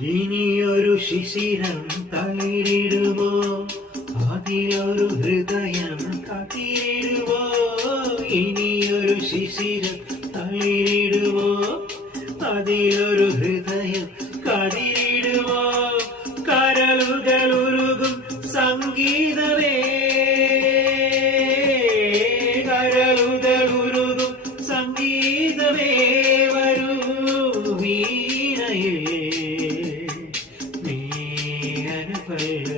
ഇനിയൊരു ശിശിരം തളിരിടുവോ, അതിലൊരു ഹൃദയം കതിരിടുവോ. ഇനിയൊരു ശിശിരം തളിരിടുവോ, അതിലൊരു ഹൃദയം കതിരിടുവോ. കരളുകൾ ഉരുകും സംഗീതമേ, കരളുകൾ ഉരുകും സംഗീതമേ, വരൂ വീണയേ നീ അനുഭവ